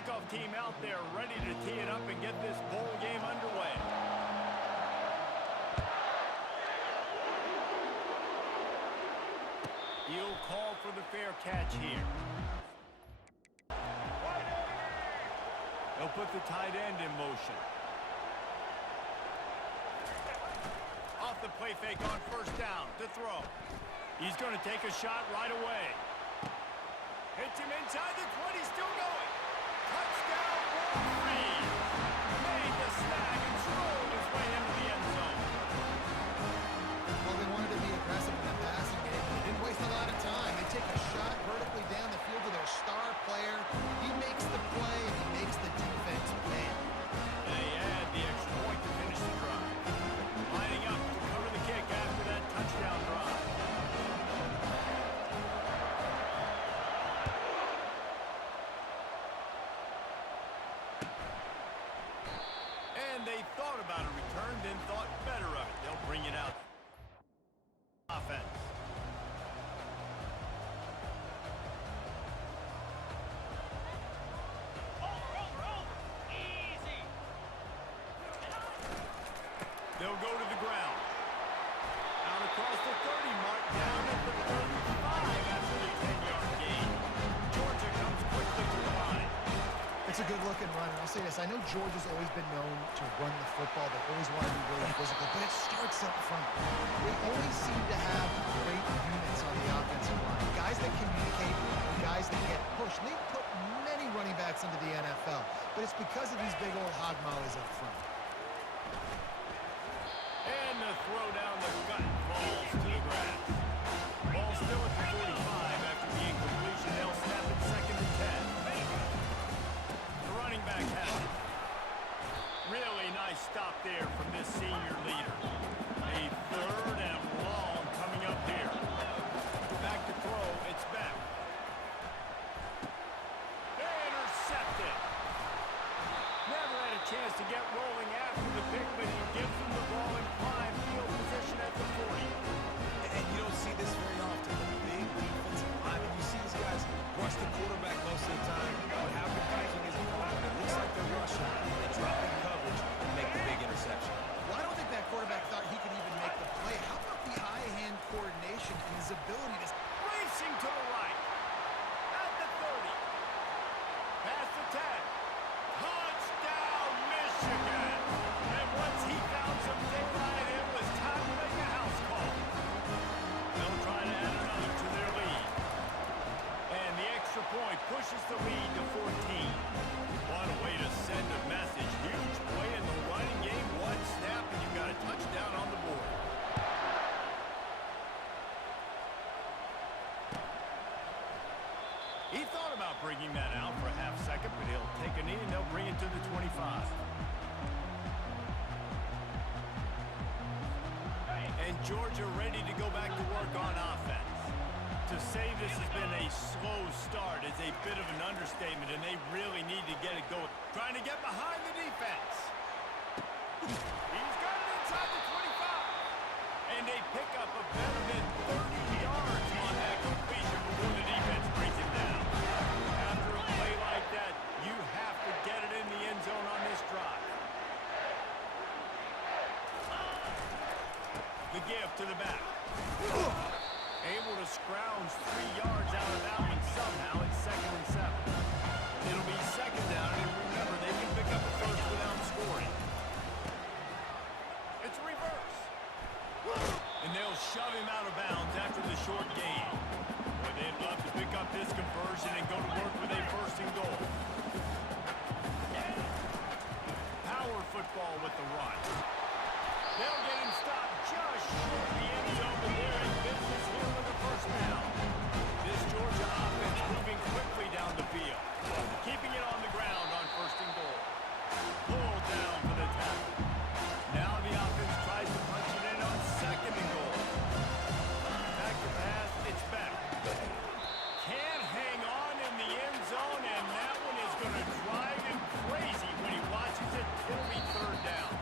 kickoff team out there ready to tee it up and get this bowl game underway. He'll call for the fair catch here. He'll put the tight end in motion. Off the play fake on first down to throw. He's going to take a shot right away. Hits him inside the 20, still going. Touchdown, Wolverine. Made the snag and strolled his way into the end zone. Well, they wanted to be aggressive in the passing game. They didn't waste a lot of time. They take a shot vertically down the field to their star player. He makes the play, and he makes the defense win. They add the extra point to finish the drive. Lining up to cover the kick after that touchdown drive. And they thought about a return, then thought better of it. They'll bring it out. Offense. Easy. They'll go to the ground. Out across the 30 mark, down at the 35 after the 10-yard gain. Georgia comes quickly to the line. It's a good-looking run, and I'll say this. I know Georgia's always been known to run the football. They always want to be really physical, but it starts up front. They always seem to have great units on the offensive line. Guys that communicate and guys that get pushed. And they put many running backs into the NFL, but it's because of these big old hog mollies up front. And the throw down the gut falls to the grass. Ball still at the 45 after the incompletion. They'll snap it second and 10. The running back has it. Really nice stop there from this senior leader. A third and long coming up here. Back to throw, it's back. Intercepted. Never had a chance to get rolling after the pick, but he gives them the ball in prime field position at the 40. And you don't see this very often. The big defensive line. And you see these guys rush the quarterback most of the time. What happened Viking is when it looks like they're rushing, they drop in coverage and make the big interception. Well, I don't think that quarterback thought he could even make the play. How about the eye-hand coordination and his ability to... Racing to the right. At the 30. Past the 10. Touchdown, Michigan. And once he found some daylight, it was time to make a house call. They'll try to add another to their lead. And the extra point pushes the lead to 14. What a way to send a message. Huge play in the running game. One snap and you've got a touchdown on the board. He thought about bringing that out for a half second, but he'll take a knee and they'll bring it to the 25. And Georgia ready to go back to work on offense. To say this has been a slow start is a bit of an understatement, and they really need to get it going. Trying to get behind the defense. He's got it inside the 25. And they pick up a better than 30 yards on that completion before the defense brings him down. After a play like that, you have to get it in the end zone on this drive. The give to the back. Able to scrounge 3 yards out of that one somehow. It's second and 7. It'll be second down, and remember, they can pick up a first without scoring. It's a reverse. And they'll shove him out of bounds after the short gain. But they'd love to pick up this conversion and go to work with a first and goal. Power football with the run. They'll get him stopped just short of the end zone, but they're in business here with a first down. This Georgia offense moving quickly down the field, keeping it on the ground on first and goal. Pulled down for the tackle. Now the offense tries to punch it in on second and goal. Back to pass, it's back. Can't hang on in the end zone, and that one is going to drive him crazy when he watches it. It'll be third down.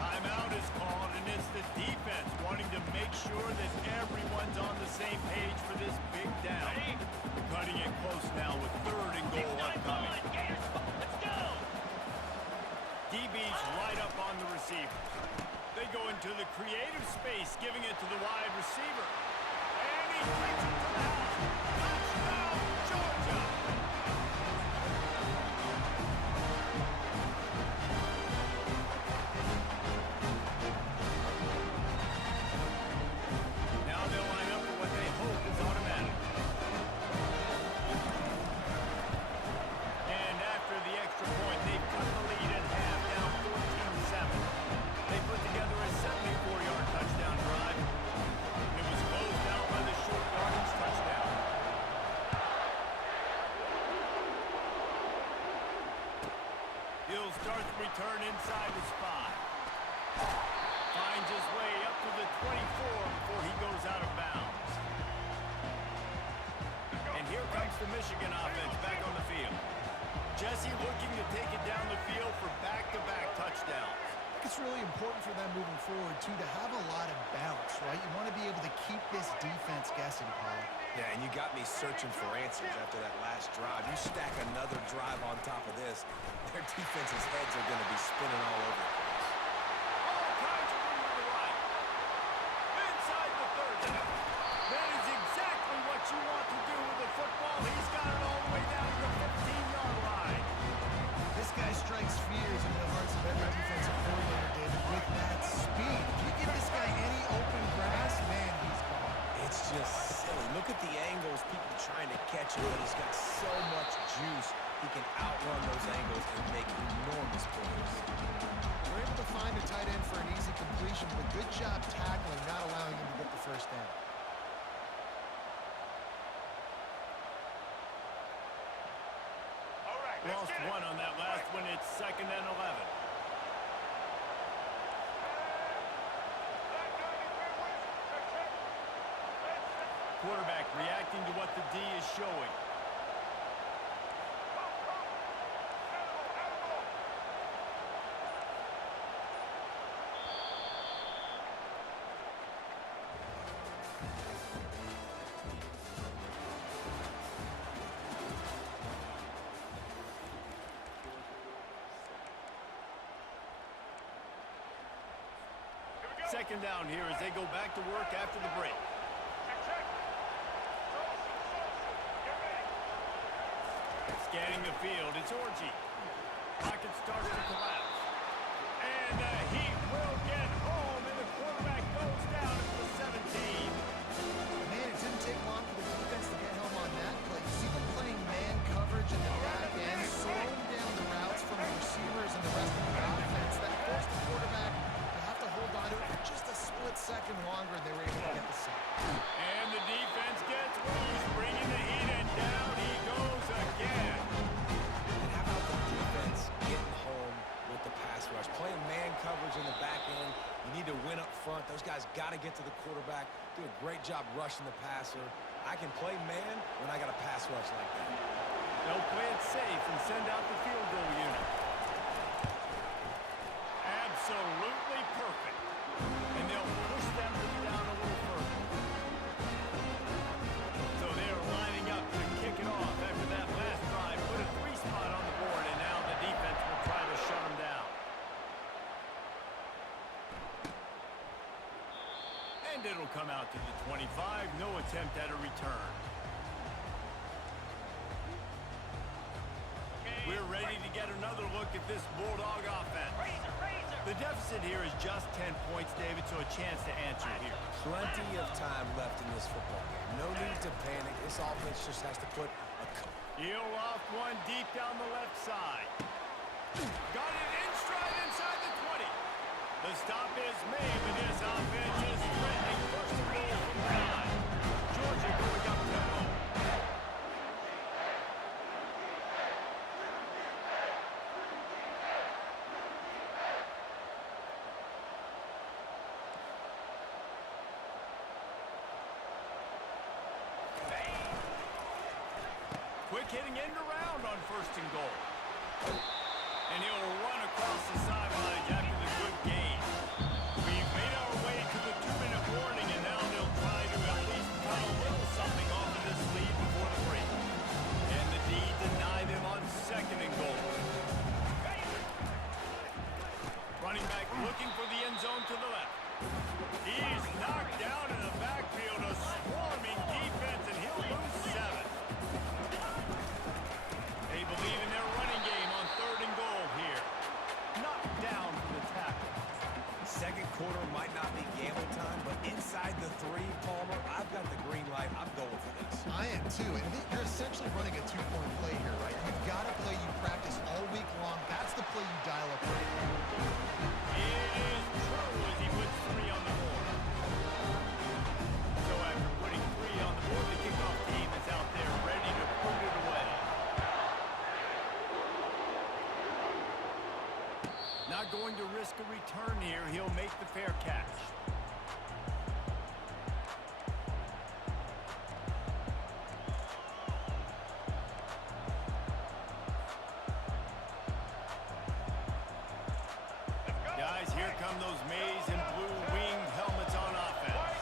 Timeout is called, and it's the defense wanting to make sure that everyone's on the same page for this big down. Cutting it close now with third and goal upcoming. DBs right up on the receivers. They go into the creative space, giving it to the wide receiver. And he takes it to the house. Touchdown, Georgia! Now they'll line up for what they hope is automatic. And after the extra point, they've cut the lead in half, down 14-7. They put together a 74-yard touchdown drive. It was closed out by the short yardage touchdown. He'll start the return inside his 5. Finds his way up to the 24 before he goes out of bounds. And here comes the Michigan offense back on the field. Jesse looking to take it down the field for back-to-back touchdowns. It's really important for them moving forward, too, to have a lot of bounce, right? You want to be able to keep this defense guessing, Paul. Yeah, and you got me searching for answers after that last drive. You stack another drive on top of this, their defense's heads are going to be spinning all over the place. All kinds of room to the right. Inside the 30. That is exactly what you want to do with the football. He's got it all the way down to the 15-yard line. This guy strikes fears in the hearts of every defensive coordinator, David, with that speed. If you give this guy any open grass, man, he's gone. It's just silly. Look at the angles, people trying to catch him, but he's got so much juice. He can outrun those angles and make enormous plays. They're able to find the tight end for an easy completion, but good job tackling, not allowing him to get the first down. Lost one on that last one. It's 2nd and 11. Quarterback reacting to what the D is showing. Second down here as they go back to work after the break. Scanning the field, it's Orji. Pocket starts to collapse. And he will get home, and the quarterback goes down at the 17. Man, it didn't take long for the defense to get home on that play. You see them playing man coverage in the back end, slowing down the routes from the receivers and the rest of the offense. That forced the quarterback to have to hold on to it for just a split second longer, and they were able to get the sack. And the defense gets loose, bringing the heat, and down he goes again. And how about the defense getting home with the pass rush? Playing man coverage in the back end. You need to win up front. Those guys got to get to the quarterback. Do a great job rushing the passer. I can play man when I got a pass rush like that. They'll play it safe and send out the field goal unit. Absolutely perfect. And they'll push them down a little further. So they're lining up to kick it off after that last drive. Put a 3-spot on the board, and now the defense will try to shut them down. And it'll come out to the 25. No attempt at a return. We're ready to get another look at this Bulldog offense. The deficit here is just 10 points, David, so a chance to answer here. Plenty of time left in this football game. No need to panic. This offense just has to put a... He'll off one deep down the left side. Got it in stride inside the 20. The stop is made, but this offense is threatening first and goal from the 9. Georgia going up tempo. Quick hitting end around on 1st and goal. And he'll run across the sidelines after the good gain. We've made our way to the 2-minute warning, and now they'll try to at least cut a little something off of this lead before the break. And the D deny them on 2nd and goal. second quarter might not be gamble time, but inside the 3, Palmer, I've got the green light. I'm going for this. I am too, and you're essentially running a 2-point play here, right? You've got a play you practice all week long. That's the play you dial up right now. It is true as he puts 3 on the board. So after putting 3 on the board, the kickoff team is out there ready to put it away. Not going to risk a return here. He'll make the fair catch. Guys, here come those maize and blue winged helmets on offense.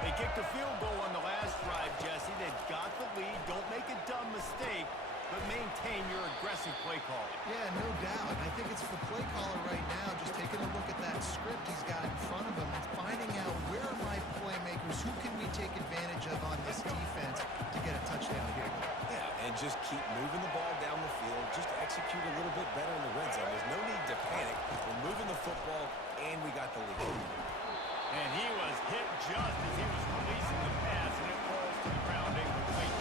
They kicked a field goal on the last drive, Jesse. They've got the lead. Don't make a dumb mistake, but maintain your aggressive play call. Yeah, no doubt. I think it's the play caller right now just taking a look at that script he's got in front of him and finding out where are my playmakers, who can we take advantage of on this defense to get a touchdown here. Yeah, and just keep moving the ball down the field. Just execute a little bit better in the red zone. There's no need to panic. We're moving the football, and we got the lead. And he was hit just as he was releasing the pass, and it falls to the ground incomplete.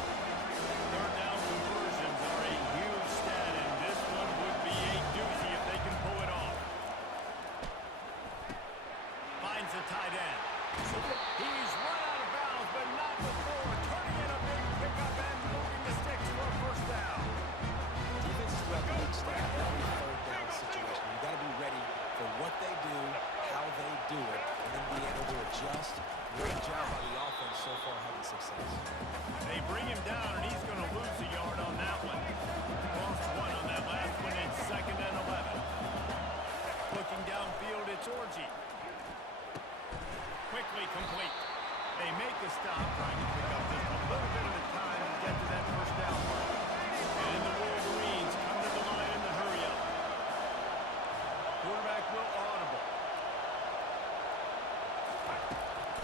Third down conversions are a huge stat, and this one would be a doozy if they can pull it off. Finds the tight end. He's run out of bounds, but not before turning in a big pickup and moving the sticks for a first down. Defenses throughout the league start every third down situation. You got to be ready for what they do, how they do it, and then be able to adjust. Great job by the offense so far having success. They bring him down, and he's going to lose a yard on that one. Lost 1 on that last one in 2nd and 11. Looking downfield, it's Orgy. Quickly complete. They make the stop, trying to pick up just a little bit of the time to get to that first down mark. And the Wolverines come to the line in the hurry up. Quarterback will audible.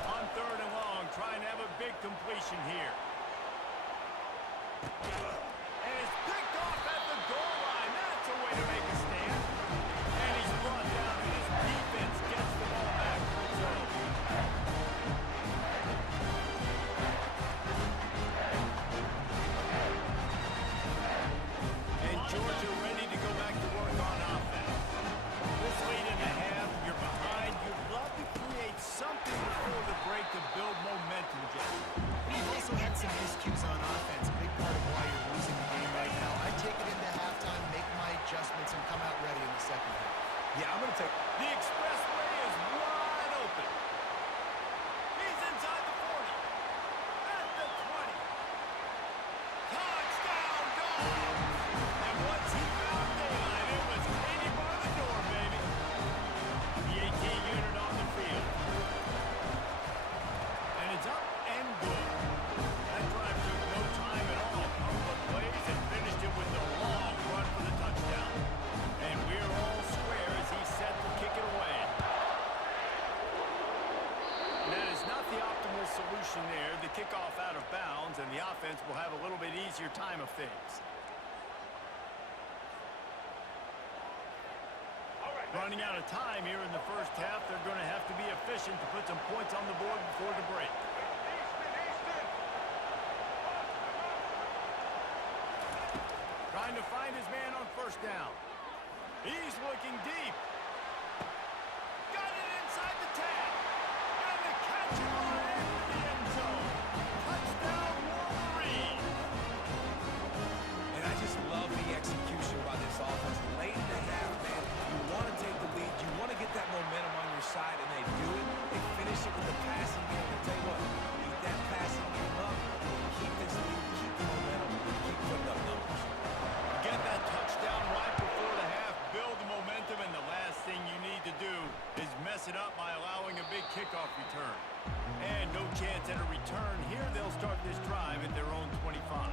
On 3rd and long, trying to have a big completion here. And it's picked off at the goal line. That's a way to make a stand. And he's brought down, and his defense gets the ball back to its own. And Georgia ready to go back to work on offense. This late in the half, you're behind. You'd love to create something before the break to build momentum, Jeff. You've also had some miscues on offense, a big part of why you're losing the game right now. I take it into halftime, make my adjustments, and come out ready in the second half. Yeah, I'm going to take... The expressway is wide open. He's inside the 40. At the 20. Touchdown, Dogs! And once he found daylight, it was Katie by the door, baby. The 18 unit on the field. And it's up and good. That drive took no time at all. Couple of plays and finished it with a long run for the touchdown. And we're all square as he's set to kick it away. And that is not the optimal solution there. The kickoff out of bounds, and the offense will have a little bit easier time of things. Running out of time here in the first half. They're going to have to be efficient to put some points on the board before the break. Trying to find his man on first down. He's looking deep. Got it inside the 10. And the catch on into the end zone. Touchdown, Wolverine. And I just love the execution by this offense. Late in the half, man, you want to take the lead. You want to get that momentum on your side, and they do it. They finish it with the passing game. I tell you what, keep that passing game up. Keep this lead, keep the momentum, keep putting up numbers. Get that touchdown right before the half. Build the momentum, and the last thing you need to do is mess it up by allowing a big kickoff return. And no chance at a return here. They'll start this drive at their own 25.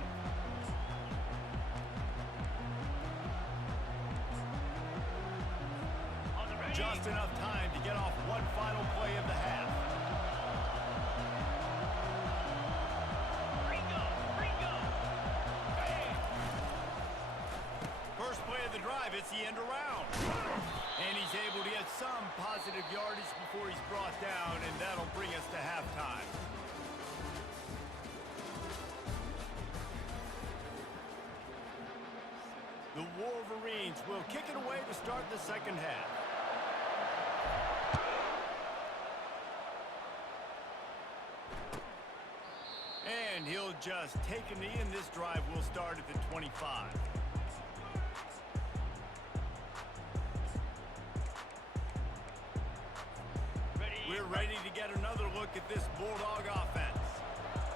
Just enough time to get off one final play of the half. First play of the drive, it's the end around. And he's able to get some positive yardage before he's brought down, and that'll bring us to halftime. The Wolverines will kick it away to start the second half. And he'll just take a knee, and this drive will start at the 25. We're ready to get another look at this Bulldog offense.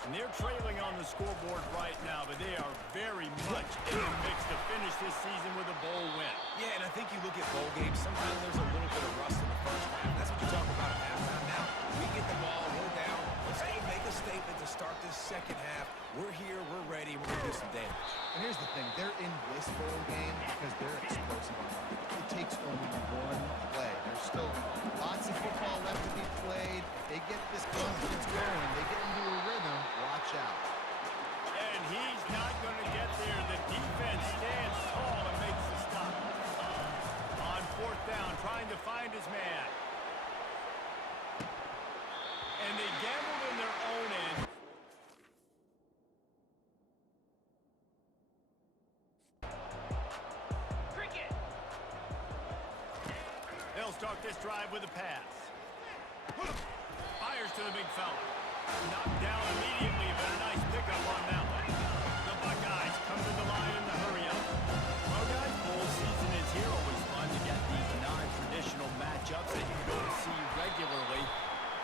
And they're trailing on the scoreboard right now, but they are very much in the mix to finish this season with a bowl win. Yeah, and I think you look at bowl games, sometimes there's a little bit of rust in the first half. That's what you talk about at halftime. Now, we get the ball, we're down. Let's go make a statement to start this second half. We're here, we're ready, we're going to do some damage. And here's the thing. They're in this bowl game because they're explosive on offense. It takes only one play. There's still lots of football left to be played. If they get this confidence going, they get into a rhythm, watch out. And he's not going to get there. The defense stands tall and makes the stop. On fourth down, trying to find his man. And they gambled in their own end. They'll start this drive with a pass. Fires to the big fella. Knocked down immediately, but a nice pickup on that one. The Buckeyes come to the line in the hurry up. Well, guys, bowl season is here. Always fun to get these non-traditional matchups that you don't see regularly.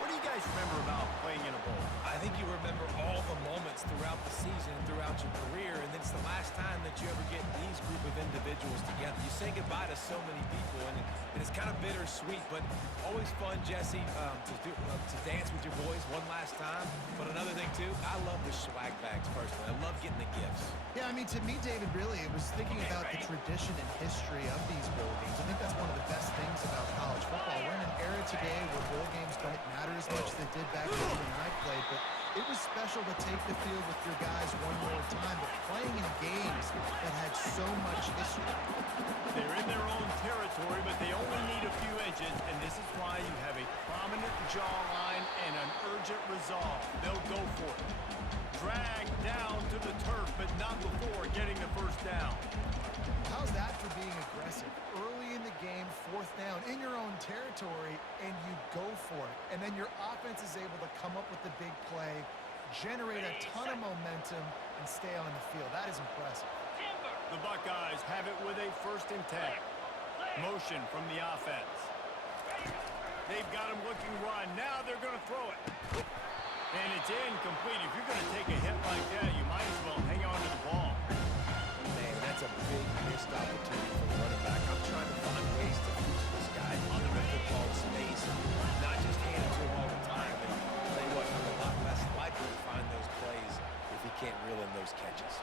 What do you guys remember about playing in a bowl? I think you remember all the moments throughout the season, throughout your career, and it's the last time that you ever get these group of individuals together. You say goodbye to so many people, and it's kind of bittersweet, but always fun, Jesse, to dance with your boys one last time. But another thing, too, I love the swag bags, personally. I love getting the gifts. Yeah, I mean, to me, David, really, it was thinking about the tradition and history of these bowl games. I think that's one of the best things about college football. We're in an era today where bowl games don't matter as much as they did back when you and I played, but it was special to take the field with your guys one more time, but playing in games that had so much history. They're in their own territory, but they only need a few inches, and this is why you have a prominent jawline and an urgent resolve. They'll go for it. Dragged down to the turf, but not before getting the first down. How's that for being aggressive? Early in the game, fourth down, in your own territory, and you go for it. And then your offense is able to come up with the big play, generate a ton of momentum, and stay on the field. That is impressive. The Buckeyes have it with a 1st and 10. Motion from the offense. They've got him looking run. Now they're going to throw it. And it's incomplete. If you're going to take a hit like that, you might as well hang on to the ball. Man, that's a big missed opportunity for the running back. I'm trying to find ways to reach this guy under the football space and not just hand it to him all the time. And I'll tell you what, I'm a lot less likely to find those plays if he can't reel in those catches.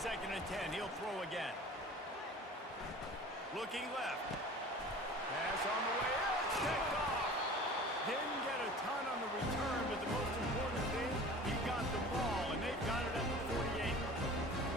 2nd and 10. He'll throw again. Looking left. Pass on the way out. It's picked off. Didn't get a ton on the return, but the most important thing, he got the ball, and they've got it at the 48.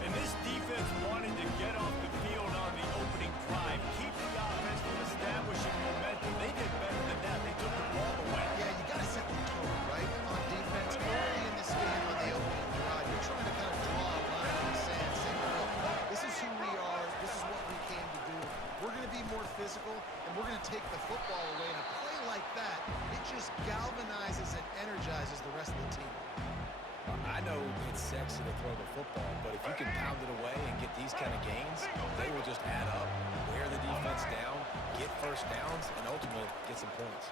And this defense wanted to get off the field on the opening drive, keep the offense from establishing momentum. They did better than that. They took the ball away. Yeah, you got to set the tone, right? On defense, early in this game on the opening drive, you're trying to kind of draw a line in the sand, saying, look, this is who we are, this is what we came to do. We're going to be more physical, and we're going to take the football away. And a play like that, it just galvanizes and energizes the rest of the team. I know it's sexy to throw the football, but if you can pound it away and get these kind of gains, they will just add up, wear the defense down, get first downs, and ultimately get some points.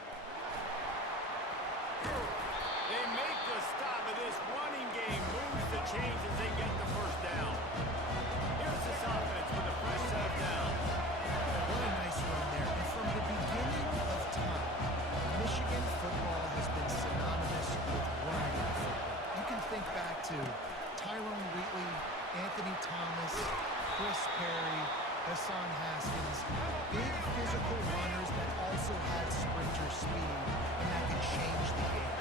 They make the stop of this running game, moves the chains as they get the first down. Here's this offense with a fresh set of downs. What a nice run there. And from the beginning of time, Michigan football has been synonymous with running the football. You can think back to Tyrone Wheatley, Anthony Thomas, Chris Perry, Hassan Haskins, big physical runners that also had sprinter speed, and that can change the game.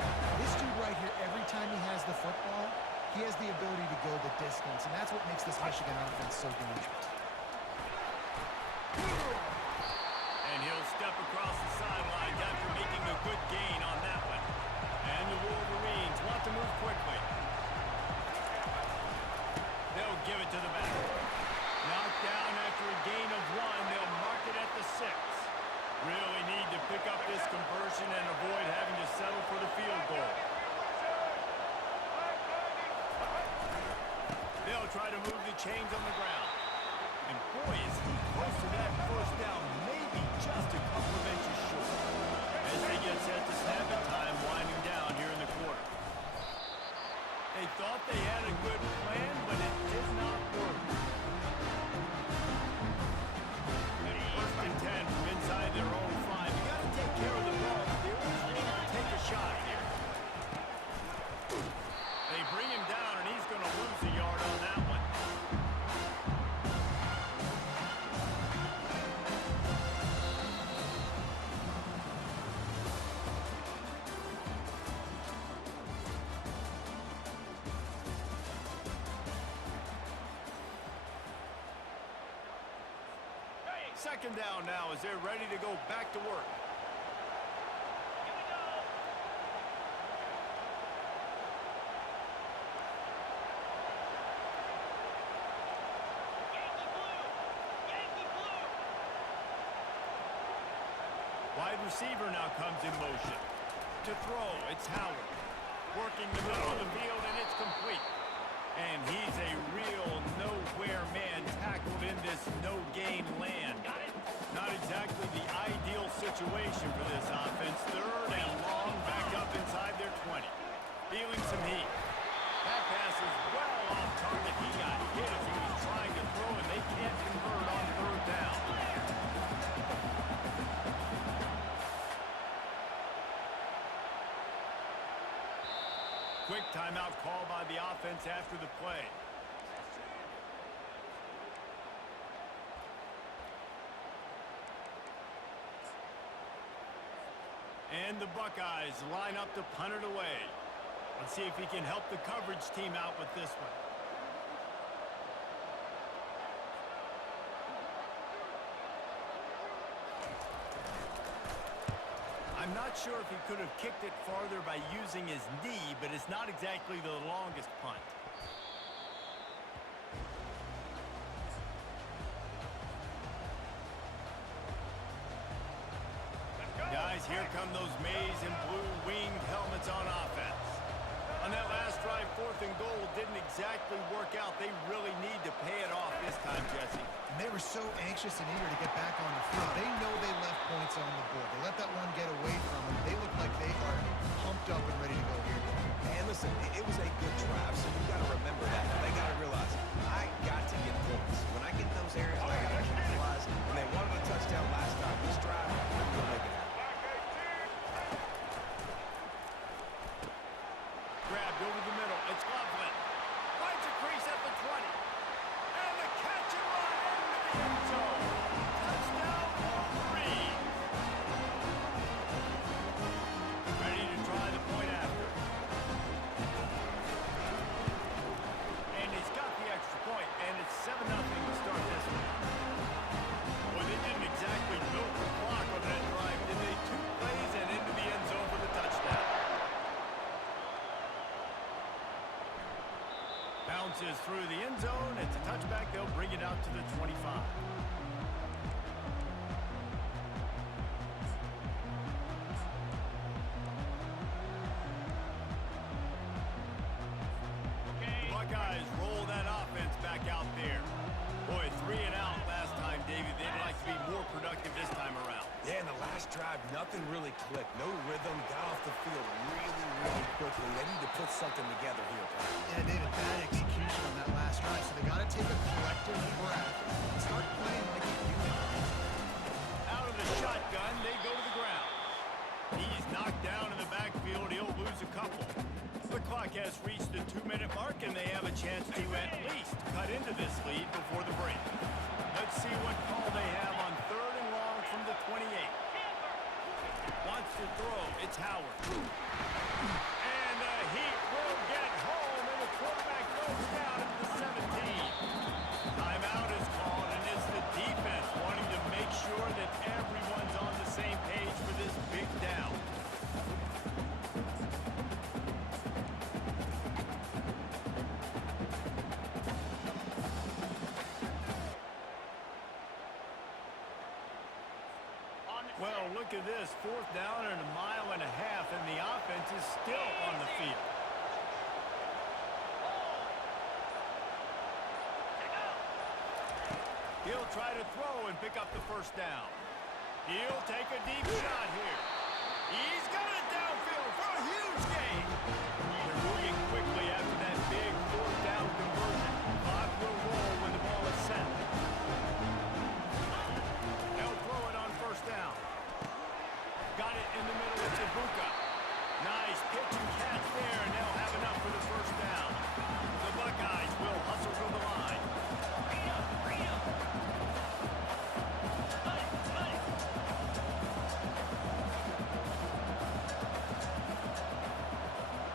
This dude right here, every time he has the football, he has the ability to go the distance, and that's what makes this Michigan offense so dangerous. good gain on that one. And the Wolverines want to move quickly. They'll give it to the back. Knocked down after a gain of 1. They'll mark it at the 6. Really need to pick up this conversion and avoid having to settle for the field goal. They'll try to move the chains on the ground. And boy, is he close to that first down, maybe just a couple of inches short. As they get set to snap it, time winding down here in the quarter. They thought they had a good plan, but it did not work. First and 10 from inside their own 5. You got to take care of the ball, but they always need to take a shot here. They bring him down, and he's going to lose a yard on that one. Second down now as they're ready to go back to work. Wide receiver now comes in motion. To throw, it's Howard. Working the middle of the field, and it's complete. And he's a real nowhere man tackled in this no-gain land. Not exactly the ideal situation for this offense. Third and long, back up inside their 20. Feeling some heat. That pass is well off target. He got hit as he was trying to throw, and they can't convert on third down. Quick timeout call by the offense after the play. And the Buckeyes line up to punt it away. Let's see if he can help the coverage team out with this one. I'm not sure if he could have kicked it farther by using his knee, but it's not exactly the longest punt. Guys, here come those maize and blue winged helmets on offense. On that last drive, 4th and goal didn't exactly work out. They really need to pay it off this time, Jesse. And they were so anxious and eager to get back on the field. They know they left points on the board. They let that one get away from them. They look like they are pumped up and ready to go here. And listen, it was a good drive, so you got to remember that. They got to realize, I got to get points. When I get in those areas, I got to capitalize. When they wanted a touchdown last time, this drive, I'm going to make it happen. Grabbed over the middle. It's Loveland. Finds a crease at the 20. And the catch and run into the end zone. Touchdown, Wolverines. Ready to try the point after. And he's got the extra point, and it's 7-0 to start this one. Boy, they didn't exactly milk the clock on that drive, did they? 2 plays and into the end zone for the touchdown. Bounces through the end zone. It's a touchback. They'll bring it out to the 25. Buckeyes roll that offense back out there. Boy, 3 and out last time, Davey. They'd like to be more productive this time around. Yeah, in the last drive, nothing really clicked. No rhythm, got off the field really quickly. They need to put something together here, Pat. Yeah, David, bad execution on that last drive, so they got to take a collective breath and start playing like a unit. Out of the shotgun, they go to the ground. He's knocked down in the backfield. He'll lose a couple. The clock has reached the 2-minute mark, and they have a chance to at least cut into this lead before the break. Let's see what call they have on 3rd and long from the 28. Wants to throw. It's Howard. And he will get home, and the quarterback goes down at the 17. Timeout is look at this. 4th down and 1.5 miles, and the offense is still on the field. He'll try to throw and pick up the 1st down. He'll take a deep shot here. He's got it downfield for a huge gain. They're moving quickly after that big 4th down conversion. Clock will roll when the ball is set. They'll throw it on 1st down. Got it in the middle of Ibuka. Nice pitch and catch there, and they'll have enough for the 1st down. The Buckeyes will hustle from the line.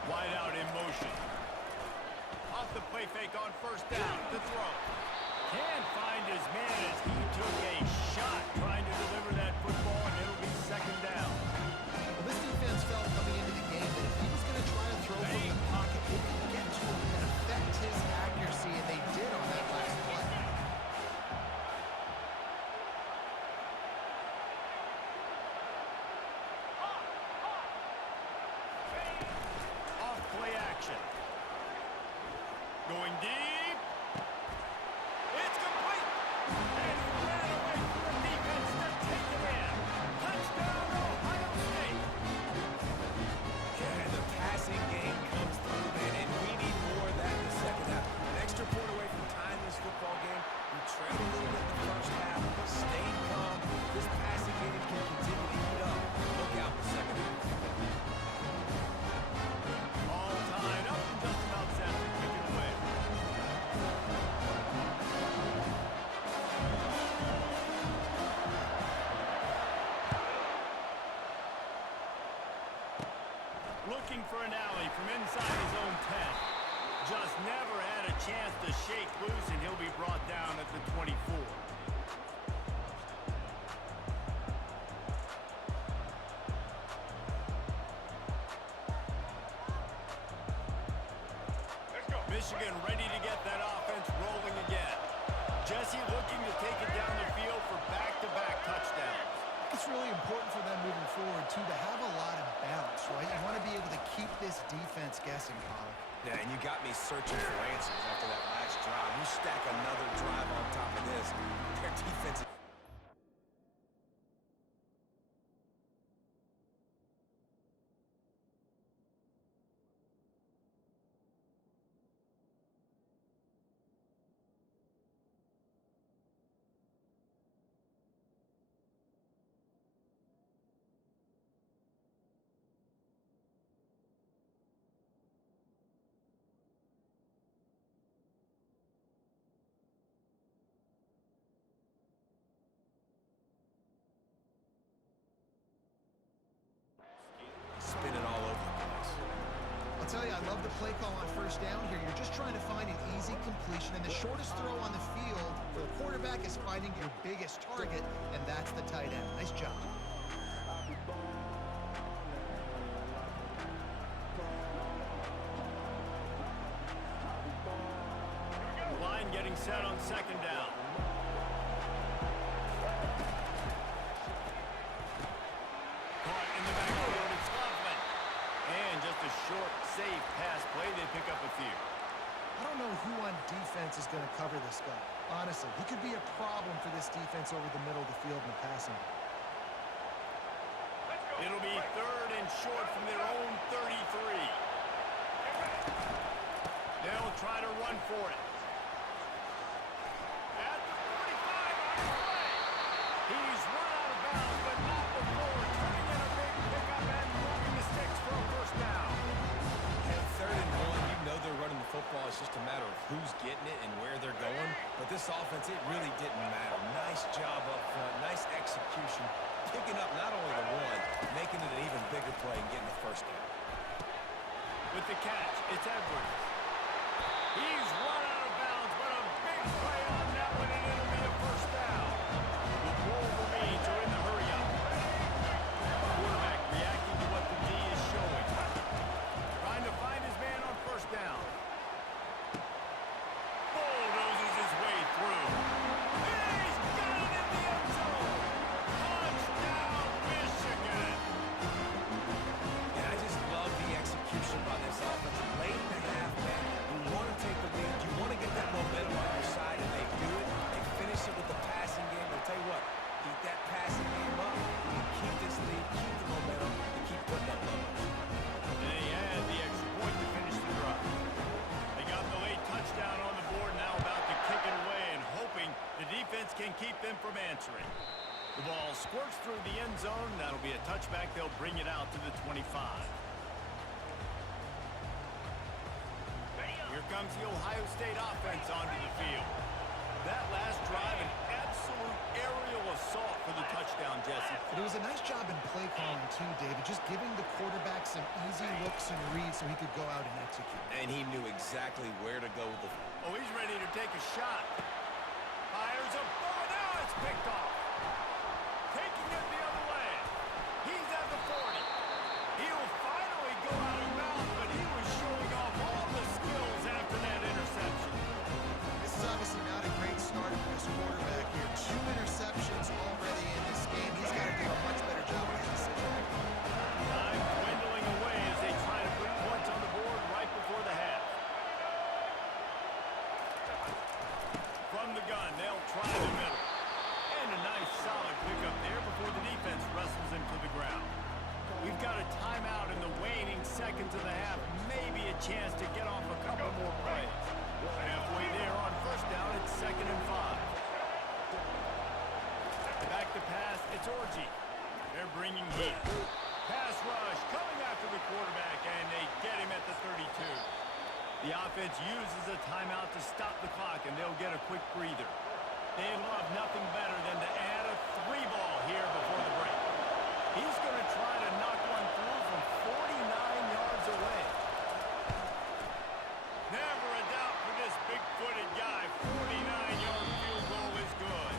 Wide out in motion. Off the play fake on 1st down to throw. Can't find his man as he took a shot trying to deliver that football, and it'll be 2nd down. Well, this defense felt coming into the game that if he was going to try to throw from the pocket, they could get to him and affect his accuracy, and they did on that last play. Off play action. Going deep. It's complete. And he ran away from the defense to take it in. Touchdown, Ohio State. Yeah, and the passing game comes through, man, and we need more of that in the 2nd half. An extra point away from tying this football game. We trailed a little bit in the 1st half, stayed calm. This passing game can continue to heat up. Look out in the 2nd half. All tied up and just about set to kick it away. Looking for an alley from inside his own 10. Just never had a chance to shake loose, and he'll be brought down at the 24. Michigan ready to get that offense rolling again. Jesse looking to take it down the field for back-to-back touchdowns. It's really important for them moving forward, too, to have a lot of bounce, right? You want to be able to keep this defense guessing, Pollock. Yeah, and you got me searching for answers after that last drive. You stack another drive on top of this. Their defense... spinning all over the place. I'll tell you, I love the play call on 1st down here. You're just trying to find an easy completion, and the shortest throw on the field for the quarterback is finding your biggest target, and that's the tight end. Nice job. Line getting set on 2nd down. Caught in the backfield, it's Coughlin. And just a short, safe pass play, they pick up a few. I don't know who on defense is going to cover this guy. Honestly, he could be a problem for this defense over the middle of the field in the passing. It'll be 3rd and short from their own 33. They'll try to run for it. At the 45 on the play. He's run out of bounds, but not before turning in a big pickup and moving the sticks for a 1st down. And 3rd and 1, you know they're running the football. It's just a matter of who's getting it and where they're going. But this offense, it really didn't matter. Nice job up front, nice execution, picking up not only the one, making it an even bigger play and getting the 1st down. With the catch, it's Edwards. He's run out of bounds, but a big play on that one, and it'll be a 1st down. The Wolverines are in the hurry-up. Quarterback reacting to what the D is showing. Trying to find his man on 1st down. Bulldozes his way through. He's got it in the end zone. Touchdown, Michigan. defense can keep them from answering. The ball squirts through the end zone. That'll be a touchback. They'll bring it out to the 25. Here comes the Ohio State offense onto the field. That last drive, an absolute aerial assault for the touchdown, Jesse. But it was a nice job in play calling, too, David, just giving the quarterback some easy looks and reads so he could go out and execute. And he knew exactly where to go with the... Oh, he's ready to take a shot. Fires a ball. Now it's picked off. Taking it the other way. He's at the 40. He'll finally go out of bounds, but he was showing off all the skills after that interception. This is obviously not a great start for this quarterback here. 2 interceptions already in this game. He's got to do a much better job with his decision making. Time dwindling away as they try to put points on the board right before the half. From the gun, they'll try the middle. And a nice solid pickup there before the defense wrestles him to the ground. We've got a timeout in the waning seconds of the half. Maybe a chance to get off a couple more plays. Halfway there on first down, it's 2nd and 5. Back to pass, it's Orji. They're bringing heat. Pass rush coming after the quarterback, and they get him at the 32. The offense uses a timeout to stop the clock, and they'll get a quick breather. They'd love nothing better than to add a 3-ball here before the break. He's going to try to knock one through from 49 yards away. Never a doubt for this big-footed guy. 49-yard field goal is good.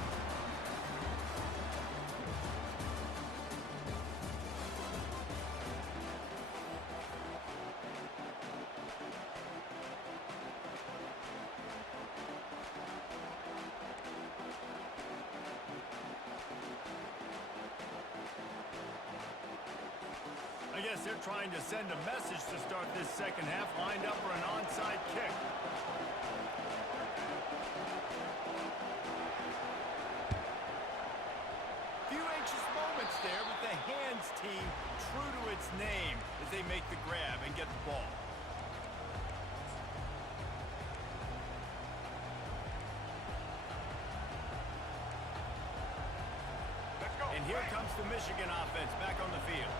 I guess they're trying to send a message to start this second half, lined up for an onside kick. Few anxious moments there, but the hands team true to its name as they make the grab and get the ball. And here comes the Michigan offense back on the field.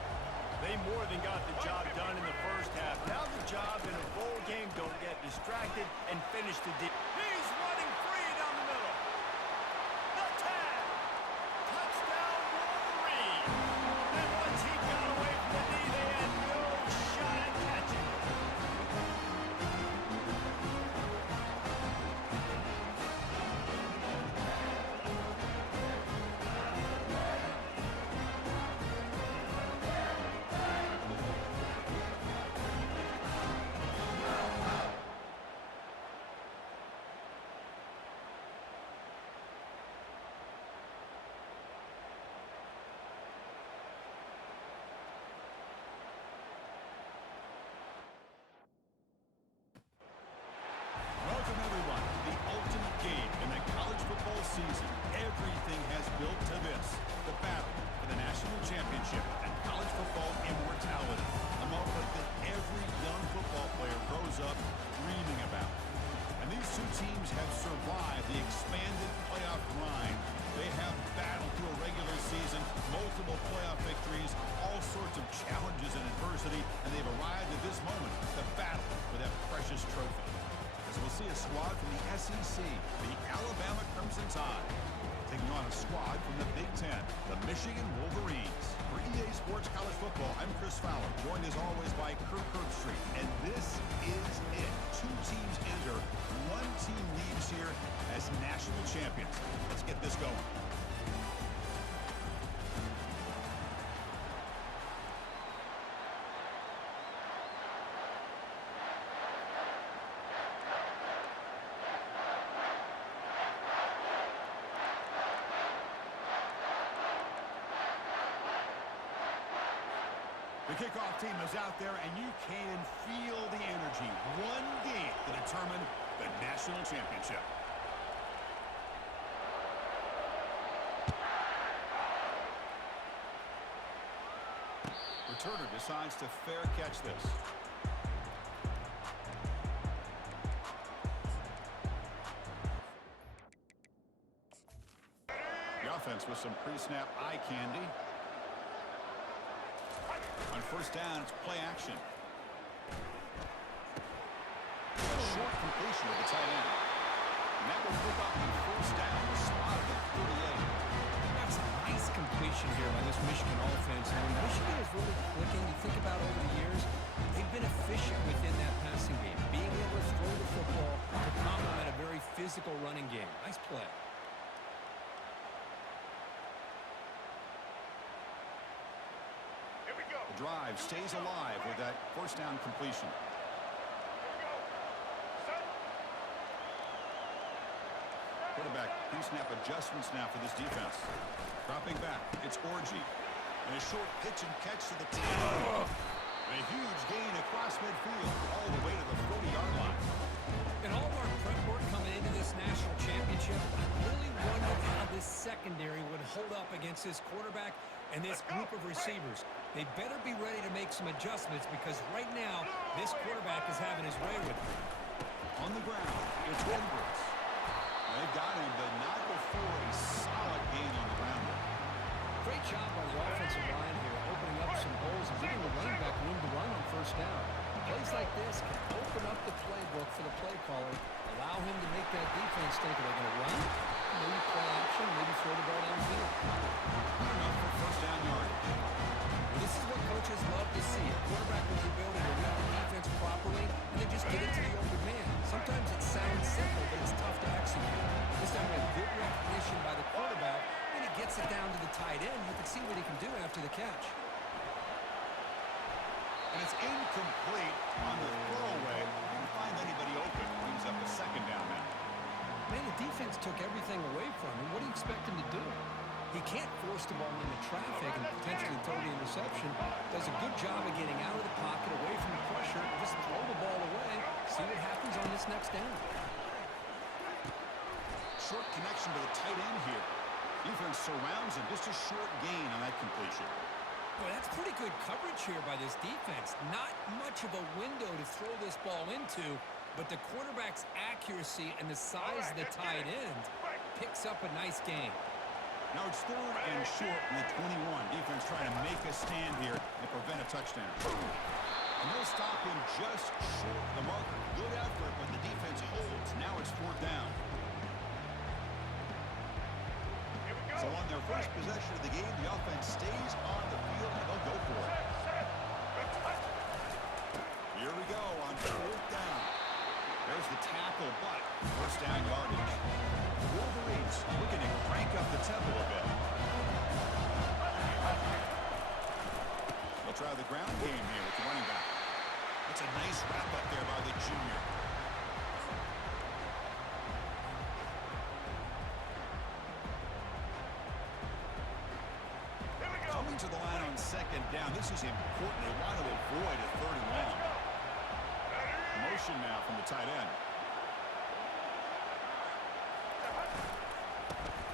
They more than got the job done in the first half. Now the job in a bowl game, don't get distracted and finish the deal. He's running free down the middle. The tag. Touchdown Wolverine. And once he got away from the knee, they had no shot at catching him. Welcome, everyone, to the ultimate game in the college football season. Everything has built to this, the battle for the national championship and college football immortality, a moment that every young football player grows up dreaming about. And these two teams have survived the expanded playoff grind. They have battled through a regular season, multiple playoff victories, all sorts of challenges and adversity, and they've arrived at this moment, the battle for that precious trophy. As we'll see a squad from the SEC, the Alabama Crimson Tide, taking on a squad from the Big Ten, the Michigan Wolverines. For EA Sports College Football, I'm Chris Fowler, joined as always by Kirk Herbstreit. And this is it. Two teams enter, one team leaves here as national champions. Let's get this going. The kickoff team is out there, and you can feel the energy. One game to determine the national championship. Returner decides to fair catch this. offense with some pre-snap eye candy. On first down, it's play action. A short completion of the tight end. And that will pick up on first down, spotted at 38. That's a nice completion here by this Michigan offense. And when Michigan is really clicking, you think about over the years, they've been efficient within that passing game, being able to throw the football to complement a very physical running game. Nice play. The drive stays alive with that first down completion. Quarterback pre-snap adjustments now for this defense. Dropping back, it's Orji. And a short pitch and catch to the 10. A huge gain across midfield, all the way to the 40-yard line. In all of our prep work coming into this national championship, I really wondered how this secondary would hold up against this quarterback and this group of receivers. They better be ready to make some adjustments because right now, this quarterback is having his way with them. On the ground, it's Edwards. They've got him, but not before a solid gain on the ground. Great job by the offensive line here, opening up some holes and giving the running back room to run on first down. Plays like this can open up the playbook for the play caller, allow him to make that defense think, are they going to run? Maybe play action, maybe throw the ball downfield. Good enough for first down yardage. Well, this is what coaches love to see. A quarterback with the ability to read the defense properly and then just get it to the open man. Sometimes it sounds simple, but it's tough to execute. This time with good recognition by the quarterback, and he gets it down to the tight end. You can see what he can do after the catch. And it's incomplete on the throwaway. Didn't find anybody open. Brings up a second down now. Man, the defense took everything away from him. What do you expect him to do? He can't force the ball into traffic and potentially throw the interception. Does a good job of getting out of the pocket, away from the pressure, and just throw the ball away. See what happens on this next down. Short connection to the tight end here. Defense surrounds him. Just a short gain on that completion. Boy, that's pretty good coverage here by this defense. Not much of a window to throw this ball into, but the quarterback's accuracy and the size of the tight end picks up a nice gain. Now it's third and short in the 21. Defense trying to make a stand here and prevent a touchdown. And they'll stop him just short of the marker. Good effort, but the defense holds. Now it's fourth down. So on their first possession of the game, the offense stays on the field and they'll go for it. Here we go on fourth down. There's the tackle, but first down yardage. The Wolverines looking to crank up the tempo a bit. They'll try the ground game here with the running back. That's a nice wrap up there by the junior. Coming to the line on second down. This is important. They want to avoid a third and long. Motion now from the tight end.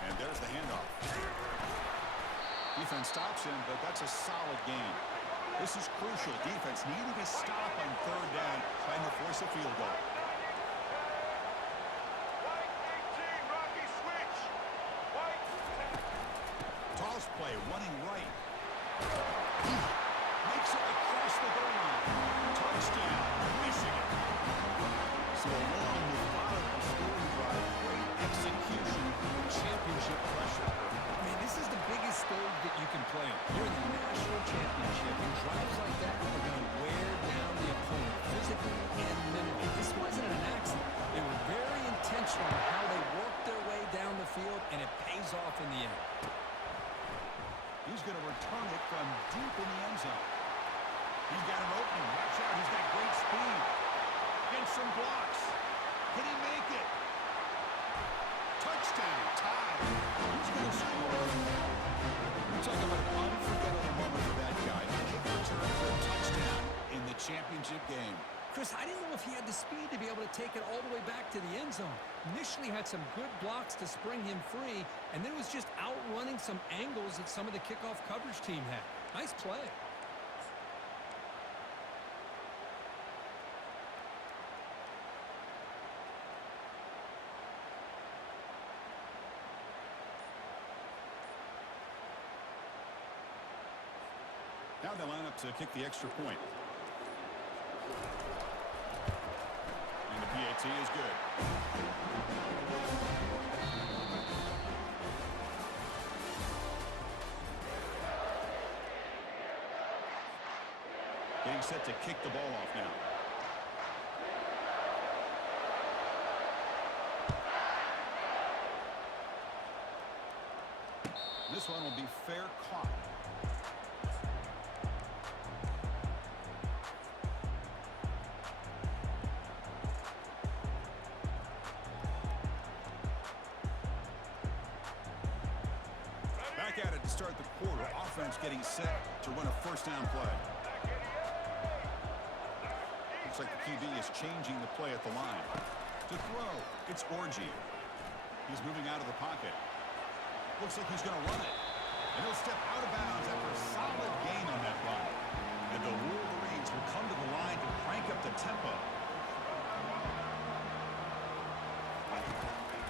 And there's the handoff. Defense stops him, but that's a solid gain. This is crucial. Defense needing a stop on third down, trying to force a field goal. Toss play, running right. Makes it across the goal line. Touchdown, Michigan. So a long, methodical scoring drive. Great execution. Championship pressure. Man, this is the biggest stage that you can play on. You're in the national championship, and drives like that are going to wear down the opponent physically and mentally. This wasn't an accident. They were very intentional in how they worked their way down the field, and it pays off in the end. He's going to return it from deep in the end zone. He's got him open. Watch out. He's got great speed. Against some blocks. Can he make it? Touchdown. Tie. Who's going to score? We're talking about an unforgettable moment for that guy. Kick return for a touchdown in the championship game. Chris, I didn't know if he had the speed to be able to take it all the way back to the end zone. Initially had some good blocks to spring him free, and then was just outrunning some angles that some of the kickoff coverage team had. Nice play. Now they line up to kick the extra point. And the PAT is good. Getting set to kick the ball off now. This one will be fair caught. Back at it to start the quarter. Offense getting set to run a first down play. Looks like the QB is changing the play at the line. To throw, it's Orgy. He's moving out of the pocket. Looks like he's going to run it. And he'll step out of bounds after a solid gain on that run. And the Wolverines will come to the line to crank up the tempo.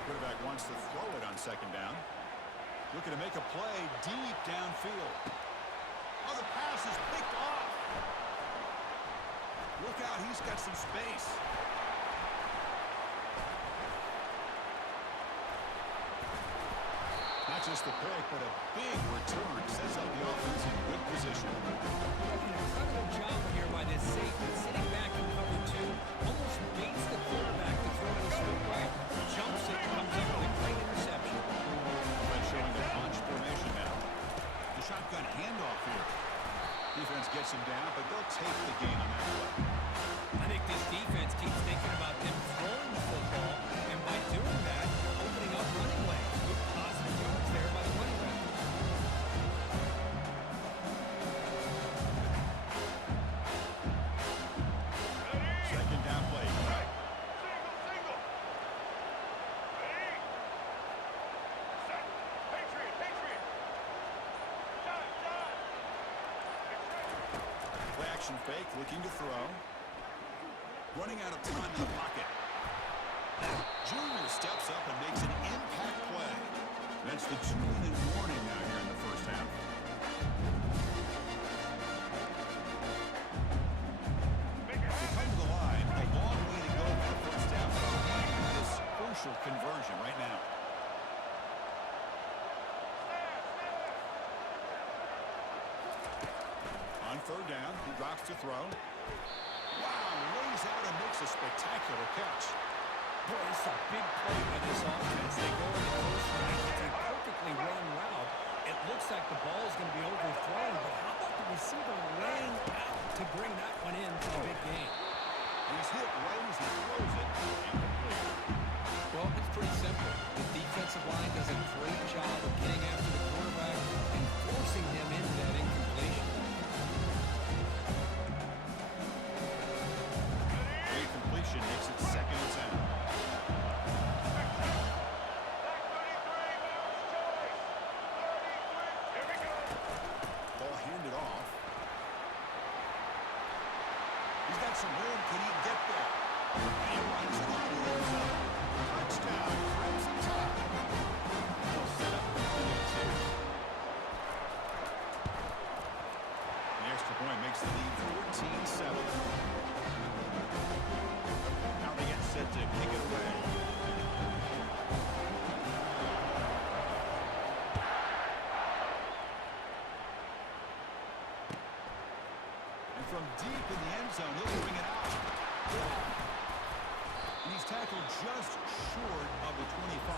Quarterback wants to throw it on second down. Looking to make a play deep downfield. Oh, the pass is picked off. Look out, he's got some space. Not just the pick, but a big return sets up the offense in good position. An incredible job here by this safety, sitting back in cover two, almost baits the quarterback to throw it a scoop right, jumps it, comes up with a great interception. But showing a bunch formation now. The shotgun handoff here. Defense gets him down, but they'll take the gain on that play. I think this defense keeps thinking about them throwing the football, and by doing that, opening up running lanes. Good positive yards there by the running back. Second down play. Single. Ready? Set. Patriot. Shot. Play action fake, looking to throw. Running out of time in the pocket. Junior steps up and makes an impact play. That's the 2-minute warning now here in the first half. They come to the line. A long way to go for the first half. This crucial conversion right now. On third down, he drops to throw. Wow, lays out and makes a spectacular catch. Boy, it's a big play by this offense. They go in the first round. It's a perfectly run route. It looks like the ball is going to be overthrown, but how about the receiver laying out to bring that one in for a big gain? He's hit right as he throws it. Incomplete. Well, it's pretty simple. The defensive line does a great job of getting after the quarterback and forcing him into that incompletion. Great completion makes it second and 10. Ball handed off. He's got some room. Can he get there? He runs it on the end zone. Touchdown, Crimson Tide. They'll set up for the 2. The extra point makes the lead 14-7. Now they get set to kick it away. And from deep in the end zone, he'll bring it out. And he's tackled just short of the 25.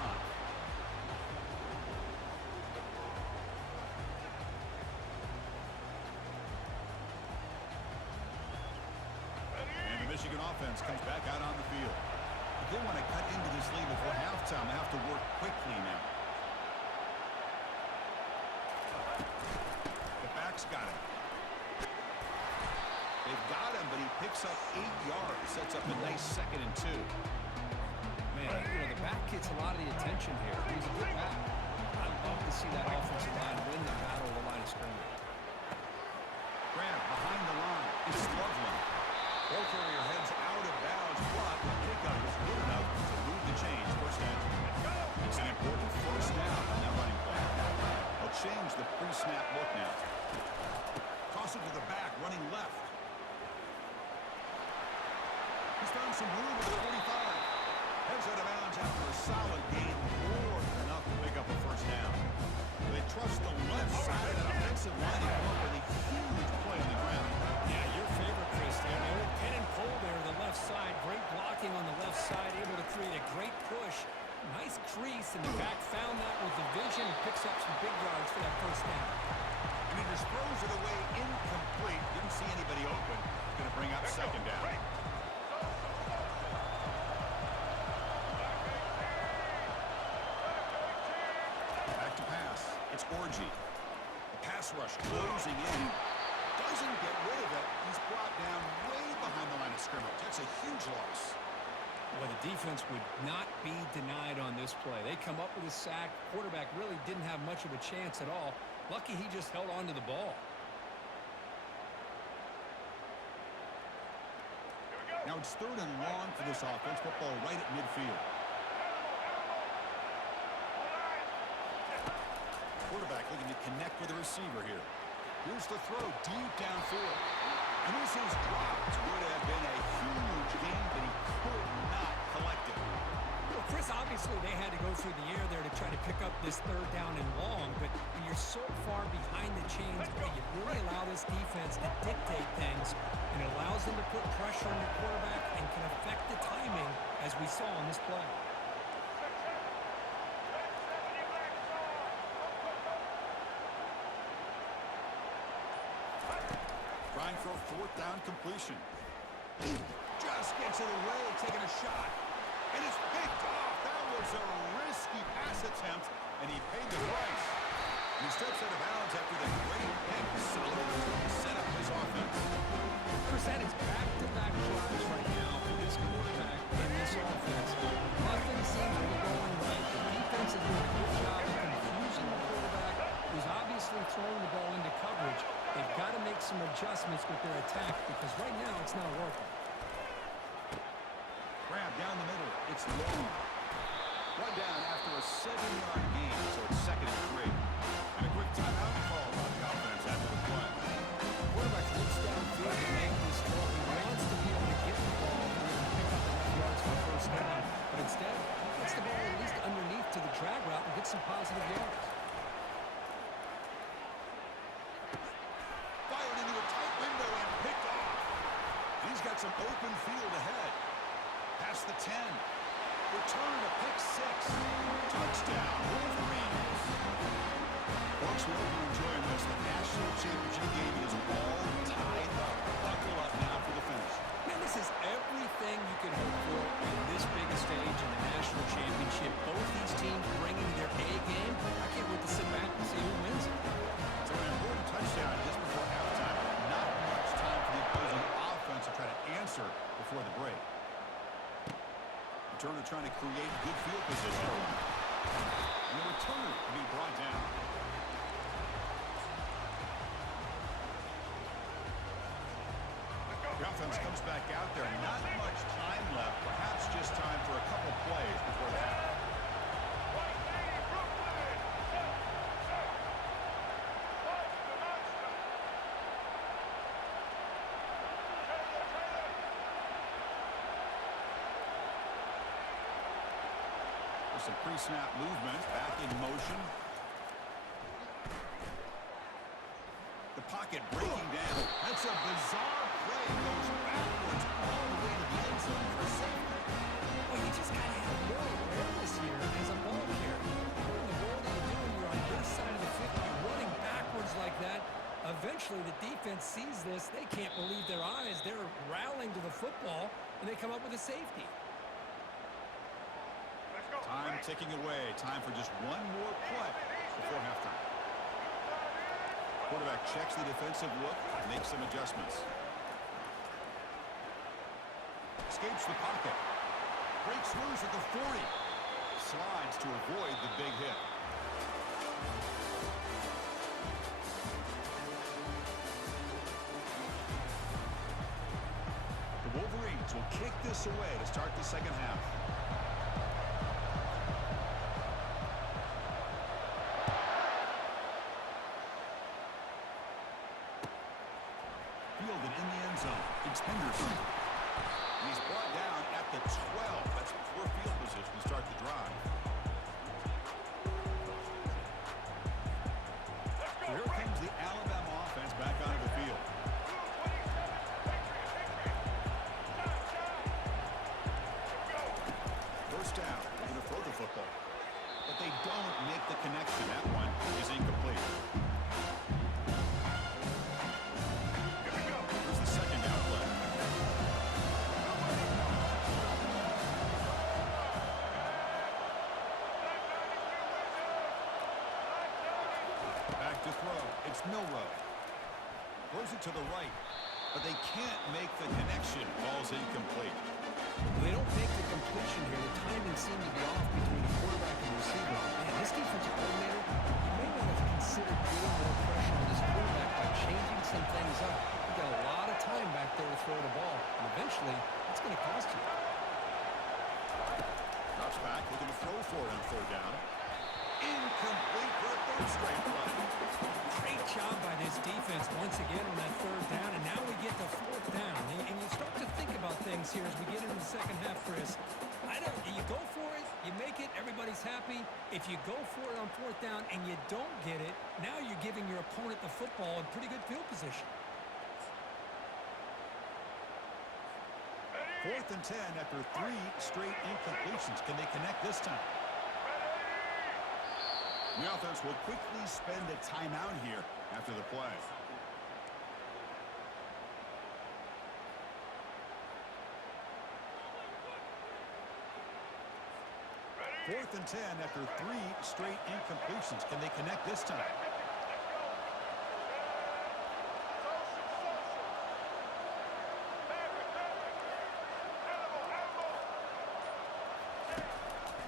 And the Michigan offense comes back out on the field. If they want to cut into this lead before halftime, they have to work quickly now. The back's got him. They've got him, but he picks up 8 yards. Sets up a nice 2nd and 2. Man, the back gets a lot of the attention here. He's a good back. I'd love to see that offensive line win the battle of the line of scrimmage. Grant behind the line. It's Loveland. Ball carrier heads out of bounds, but the pickup is good enough to move the chains. First down. It's an important first down on that running play. They'll change the pre-snap look now. Toss Throws it to the back, running left. He's found some room at the 45. Heads out of bounds after a solid gain, more than enough to pick up a first down. They trust the left side of that offensive line to come up with a huge play on the ground. Yeah, your favorite, Chris, there. The old pin and pull there, the left side. Great blocking on the left side, able to create a great push. Nice crease in the back, found that with the vision and picks up some big yards for that first down. And he just throws it away incomplete. Didn't see anybody open. Going to bring up second down. Back to pass. It's Orgy. The pass rush closing in. Doesn't get rid of it. He's brought down way behind the line of scrimmage. That's a huge loss. Well, the defense would not be denied on this play. They come up with a sack. Quarterback really didn't have much of a chance at all. Lucky he just held on to the ball. Now it's 3rd and long for this offense. Football right at midfield. Quarterback looking to connect with the receiver here. Here's the throw deep downfield. And this is dropped. Would have been a huge gain, but he could not collect it. Well, Chris, obviously they had to go through the air there to try to pick up this 3rd down and long, but when you're so far behind the chains, you really allow this defense to dictate things, and it allows them to put pressure on the quarterback and can affect the timing, as we saw on this play. Trying for a 4th down completion. Just gets it away, taking a shot. And it's picked off. That was a risky pass attempt, and he paid the price. And he steps out of bounds after the great pick. Solid to set up his offense. Chris, that is back-to-back drives right now for this quarterback and this offense. Nothing seems to be going right. The defense is doing a good job of confusing the quarterback, who's obviously throwing the ball into coverage. They've got to make some adjustments with their attack because right now it's not working. Grab down the middle. It's long. One down after a 7-yard gain, so it's 2nd and 3. And a quick timeout call by the offense after the play. The quarterback looks downfield to make this throw. He wants to be able to get the ball and pick up enough yards for first down. But instead, he gets the ball at least underneath to the drag route and get some positive yards. Fired into a tight window and picked off. He's got some open field ahead. Past the 10. Return to pick 6. Touchdown, Wolverines. Folks, we hope you're enjoying this. The national championship game is all tied up. Buckle up now for the finish. Man, this is everything you could hope for on this big a stage in the national championship. Both these teams bringing their A game. I can't wait to sit back and see who wins it. So an important touchdown just before halftime. Not much time for the opposing offense to try to answer before the break. Returner trying to create good field position. And the returner being brought down. The offense comes back out there. Not much time left. Perhaps just time for a couple plays before the half. Some pre-snap movement, back in motion. The pocket breaking down. That's a bizarre play. Goes backwards all the way to the end zone for safety. Well, you just got to have more awareness here as a ball carrier. What in the world are you doing? You're on this side of the 50, running backwards like that. Eventually, the defense sees this. They can't believe their eyes. They're rallying to the football, and they come up with a safety. Time ticking away. Time for just one more play before halftime. Quarterback checks the defensive look and makes some adjustments. Escapes the pocket. Breaks loose at the 40. Slides to avoid the big hit. The Wolverines will kick this away to start the second half. Alex Henderson. And he's brought down at the 12. That's poor field position to start the drive. Here comes the Alabama offense back onto the field. First down, they're going to throw the football. But they don't make the connection. That one is incomplete. Here's the second down play. Back to throw. It's Milrow. Throws it to the right. But they can't make the connection. Ball's incomplete. They don't make the completion here. The timing seemed to be off between the quarterback and the receiver. Man, this defensive coordinator, he may want to consider getting more pressure on this quarterback by changing some things up. You got a lot of time back there to throw the ball, and eventually, it's going to cost you. Drops back, looking to throw for it on third down. Incomplete for a third straight play. Great job by this defense once again on that third down, and now we get to fourth down. And you start to think about things here as we get into the second half, Chris. You go for it, you make it, everybody's happy. If you go for it on fourth down and you don't get it, now you're giving your opponent the football in pretty good field position. 4th and 10 after 3 straight incompletions. Can they connect this time? The offense will quickly spend a timeout here after the play. Fourth and 10 after 3 straight incompletions. Can they connect this time?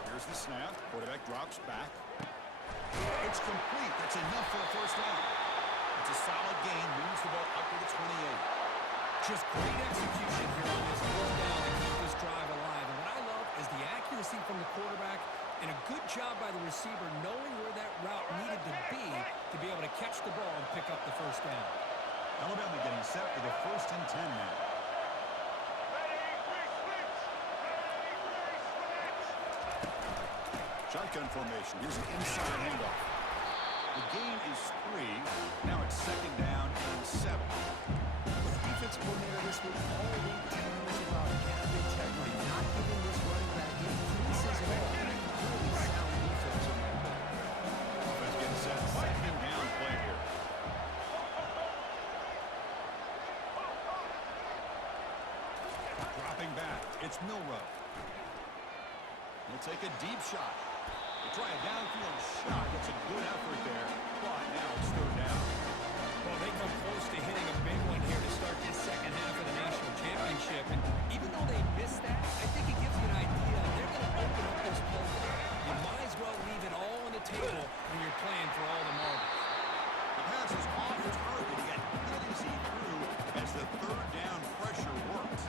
Here's the snap. Quarterback drops back. It's complete. That's enough for a first down. It's a solid gain. Moves the ball up to the 28. Just great execution here on this fourth down to keep this drive alive. And what I love is the accuracy from the quarterback and a good job by the receiver knowing where that route needed to be able to catch the ball and pick up the first down. Alabama getting set for the 1st and 10 now. Shotgun formation. Here's an inside handoff. The gain is 3. Now it's 2nd down and 7. The defensive coordinator this week already telling us about gap integrity, not giving this running back any creases at all. Really sound defense on that play. Offense getting set. 2nd down play here. Dropping back. It's Milrow. He'll take a deep shot. They try a downfield shot. It's a good effort there. But now it's 3rd down. Well, they come close to hitting a big one here to start this second half of the national championship. And even though they missed that, I think it gives you an idea. They're going to open up this play. You might as well leave it all on the table when you're playing for all the marbles. The pass is off target, yet hit as he threw as the 3rd down pressure works.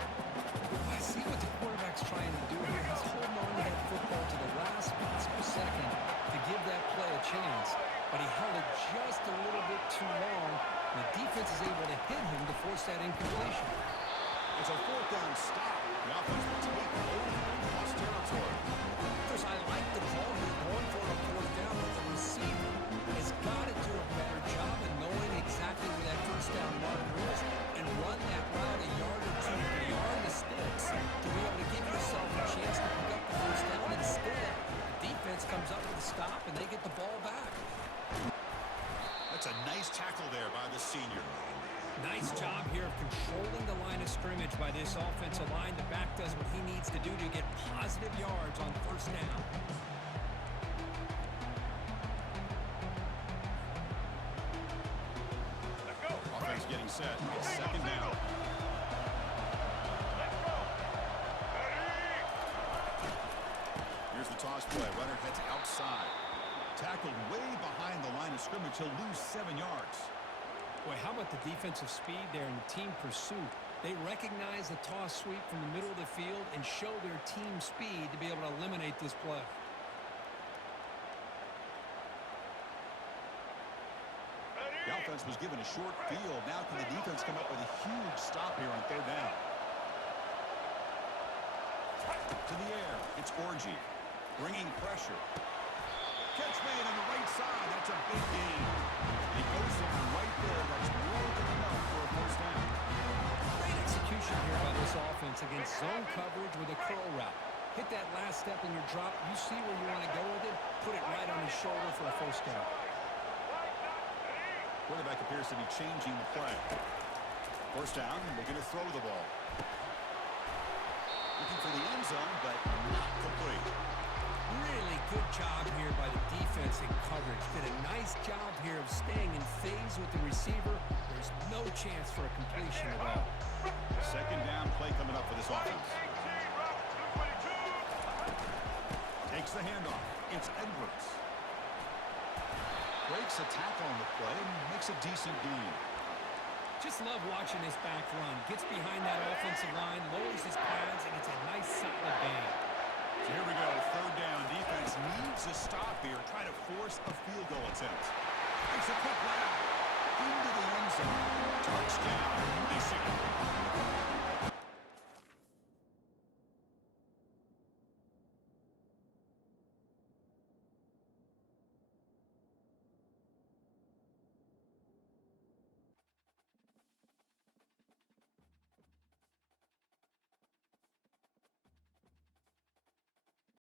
I see what the quarterback's trying to do here. He's holding on to that football to the last possible second to give that play a chance. But he held it just a little bit too long. And the defense is able to hit him to force that incompletion. It's a 4th down stop. The offense will take over lost territory. Chris, I like the call here going for a 4th down, but the receiver has got to do a better job of knowing exactly where that 1st down marker is and run that route a yard or 2 beyond the sticks to be able to give yourself a chance to pick up the 1st down. Instead, the defense comes up with a stop and they get the ball back. That's a nice tackle there by the senior. Nice job here of controlling the line of scrimmage by this offensive line. The back does what he needs to do to get positive yards on 1st down. Offense getting set. It's 2nd down. Here's the toss play. Runner heads outside. Tackled way behind the line of scrimmage. He'll lose 7 yards. Boy, how about the defensive speed there and the team pursuit? They recognize the toss sweep from the middle of the field and show their team speed to be able to eliminate this play. The offense was given a short field. Now can the defense come up with a huge stop here on third down? To the air, it's Orgy. Bringing pressure. Catch made on the right side. That's a big gain. He goes down right there. That's more than enough for a first down. Great execution here by this offense against zone coverage with a curl route. Hit that last step in your drop. You see where you want to go with it. Put it right on his shoulder for a first down. Quarterback appears to be changing the play. First down, looking to throw the ball. Looking for the end zone, but not complete. Really good job here by the defense in coverage. Did a nice job here of staying in phase with the receiver. There's no chance for a completion at all. Second down play coming up for this offense. Takes the handoff. It's Edwards. Breaks a tackle on the play and makes a decent gain. Just love watching this back run. Gets behind that offensive line, lowers his pads, and it's a nice solid gain. So here we go. Third down. Defense needs a stop here. Try to force a field goal attempt. It's a quick route into the end zone. Touchdown, Michigan.